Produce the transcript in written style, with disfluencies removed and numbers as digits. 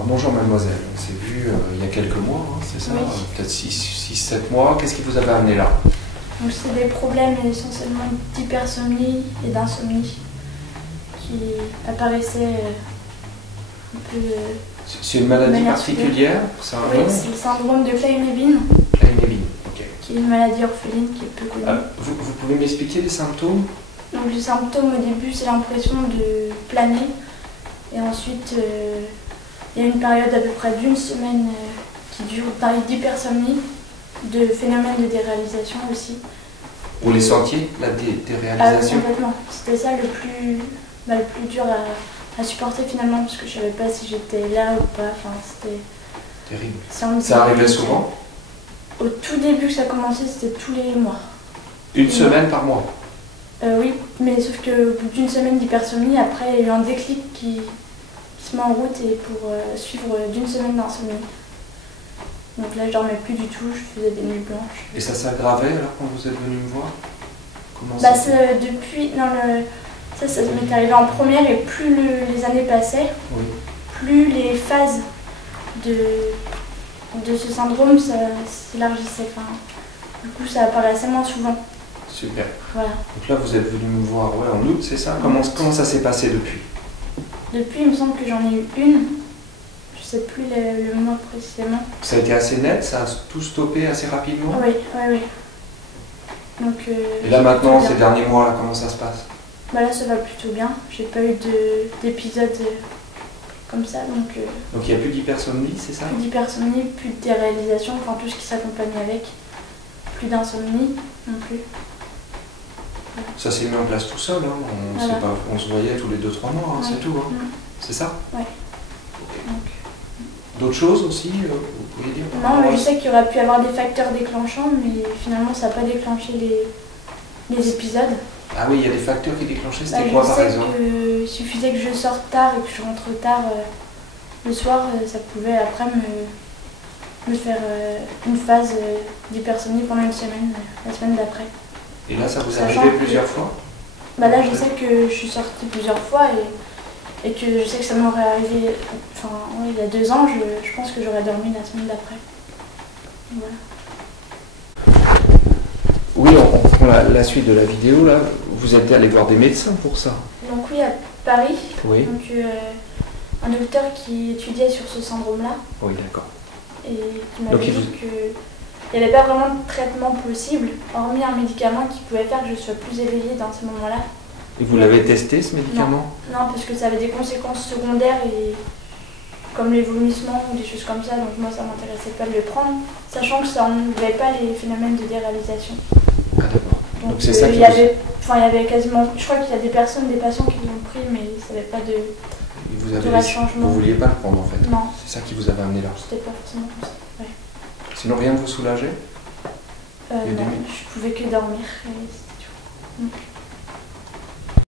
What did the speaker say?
Alors, bonjour mademoiselle, on s'est vu il y a quelques mois, hein, c'est ça? Oui. Peut-être 6-7 mois. Qu'est-ce qui vous avait amené là? Donc c'est des problèmes essentiellement d'hypersomnie et d'insomnie qui apparaissaient un peu... C'est une maladie particulière? Ça a un Oui, nom? c'est le syndrome de Klein-Levin, Klein-Levin, ok. qui est une maladie orpheline qui est peu connue. Vous pouvez m'expliquer les symptômes? Donc les symptômes au début c'est l'impression de planer et ensuite il y a une période à peu près d'une semaine qui dure d'hypersomnie, de phénomènes de déréalisation aussi. Pour les sentiers, la déréalisation? Complètement. C'était ça le plus dur à supporter finalement parce que je savais pas si j'étais là ou pas. Enfin, c'était terrible. Ça arrivait souvent? Au tout début que ça commençait, c'était tous les mois. Une semaine par mois? Oui, mais sauf qu'au bout d'une semaine d'hypersomnie, après il y a eu un déclic qui se met en route et pour suivre d'une semaine d'insomnie. Donc là je dormais plus du tout, je faisais des nuits blanches. Et ça s'aggravait alors quand vous êtes venu me voir? Comment ça depuis, ça m'est arrivé en première et plus les années passaient, oui, plus les phases de ce syndrome s'élargissaient. Enfin, du coup ça apparaissait moins souvent. Super. Voilà. Donc là vous êtes venu me voir en août, c'est ça? Comment ça s'est passé depuis? Depuis il me semble que j'en ai eu une. Je sais plus le mois précisément. Ça a été assez net, ça a tout stoppé assez rapidement? Oui. Donc, et là maintenant, ces derniers mois, là, comment ça se passe? Là ça va plutôt bien. J'ai pas eu d'épisode comme ça. Donc il n'y a plus d'hypersomnie, c'est ça? Plus d'hypersomnie, plus de déréalisation, enfin tout ce qui s'accompagne avec. Plus d'insomnie non plus. Ça s'est mis en place tout seul, hein. On se voyait tous les 2-3 mois, hein, c'est tout. Hein. C'est ça? Oui. Okay. D'autres choses aussi, vous pouvez dire? Non, mais je sais qu'il y aurait pu y avoir des facteurs déclenchants, mais finalement ça n'a pas déclenché les épisodes. Ah oui, il y a des facteurs qui déclenchaient, c'était quoi par exemple? Il suffisait que je sorte tard et que je rentre tard le soir, ça pouvait après me faire une phase d'hypersomnie pendant une semaine, la semaine d'après. Et là, ça vous est arrivé plusieurs fois? Là, je sais que je suis sortie plusieurs fois et que je sais que ça m'aurait arrivé, il y a 2 ans, je pense que j'aurais dormi la semaine d'après. Voilà. Oui, on prend la suite de la vidéo là. Vous êtes allé voir des médecins pour ça? Donc oui, à Paris. Oui. Donc un docteur qui étudiait sur ce syndrome-là. Oui, d'accord. Et qui m'avait dit qu'il n'y avait pas vraiment de traitement possible, hormis un médicament qui pouvait faire que je sois plus éveillée dans ces moments-là. Et vous l'avez testé ce médicament? Non, parce que ça avait des conséquences secondaires comme les vomissements ou des choses comme ça, donc moi ça m'intéressait pas de le prendre, sachant que ça n'enlevait pas les phénomènes de déréalisation. Ah d'accord. Donc c'est ça qui il y avait quasiment, je crois qu'il y a des patients qui l'ont pris, mais ça n'avait pas de changement. Vous vouliez pas le prendre en fait? Non. C'est ça qui vous avait amené là? C'était pas forcément comme ça, ouais. Sinon rien ne vous soulageait? Non, je pouvais que dormir et c'était tout.